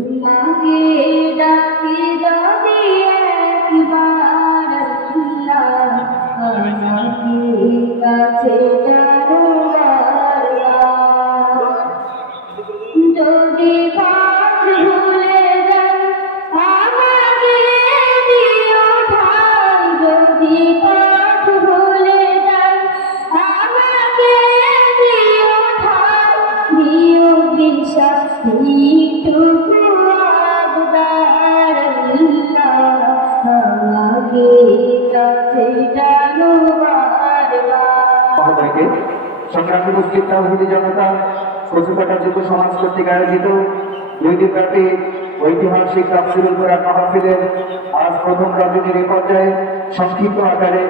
তোমাকে সংগ্রামী উপস্থিত তাহিদি জনতা কচুকাটা যুব সমাজ কর্তৃক আয়োজিত দুই দিনব্যাপী ঐতিহাসিক তাফসিরুল কোরআন মাহফিলের আজ প্রথম রজনীর এই পর্যায়ে সংক্ষিপ্ত আকারে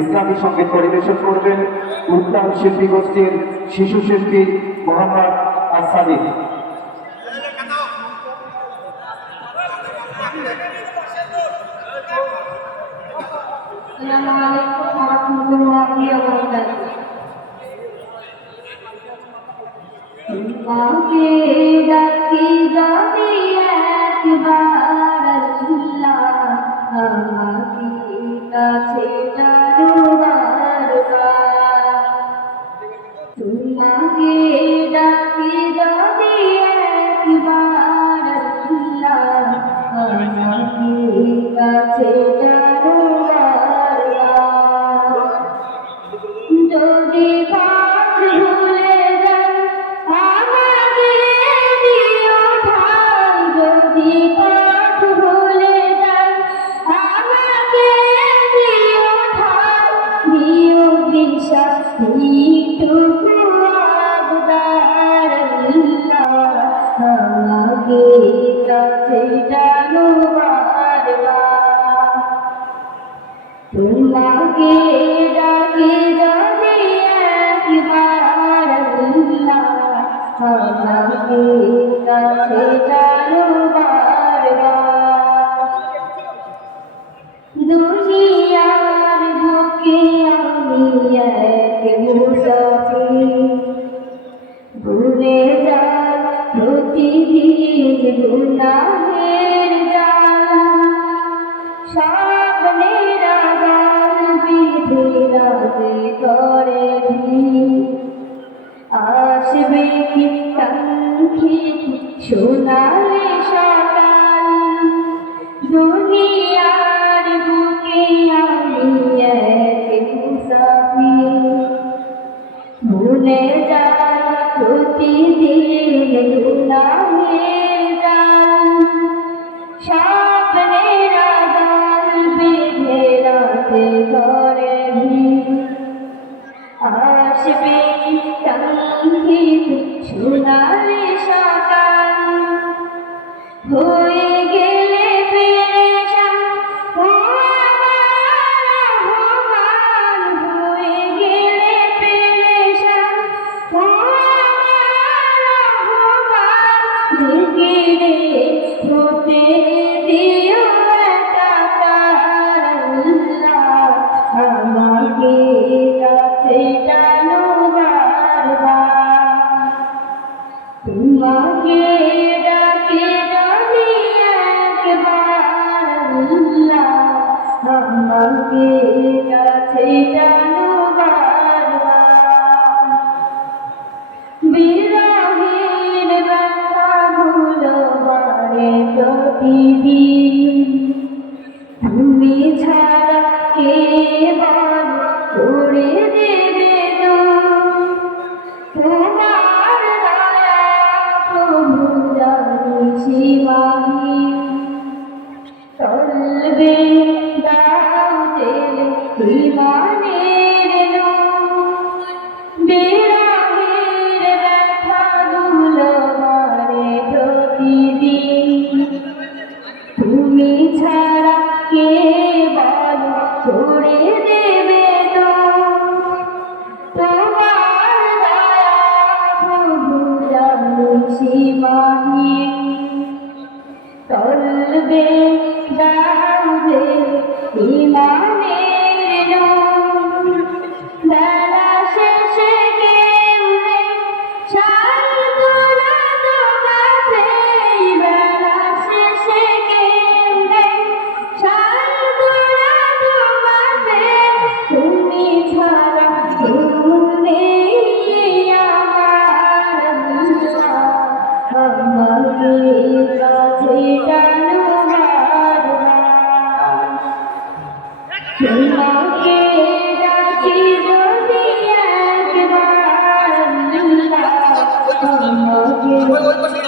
ইসলামী সঙ্গীত পরিবেশন করবেন উত্তম শিল্পী গোষ্ঠীর শিশু শিল্পী মোহাম্মদ আসাদি السلام عليكم ورحمة الله وبركاته তোমাকে ডাকি যদি একবার আল্লাহ আমাকে কাছে টানো বারবার তোমাকে ডাকি যদি একবার আল্লাহ আমাকে কাছে টানো আমাকে কাছে টানো বারবার। তোমাকে ডাকে জানি একবার আমাকে কাছে টানো প্রতিদিন গুনাহের জ্বালা কাঙ্ক্ষিত তোমাকে ডাকে যদি একবার আল্লাহ আমাকে কাছে টানো বারবার। বিরহের ব্যথা গুলো বারে প্রতিদিন। তুমি ছাড়া কে বল করে জানি চলবে দাও জেলে ইমানের নূর। বিরহের ব্যথাগুলো মারে প্রতিদিন তুমি ছাড়া কে বল করে দেবে? চলবে দাও যে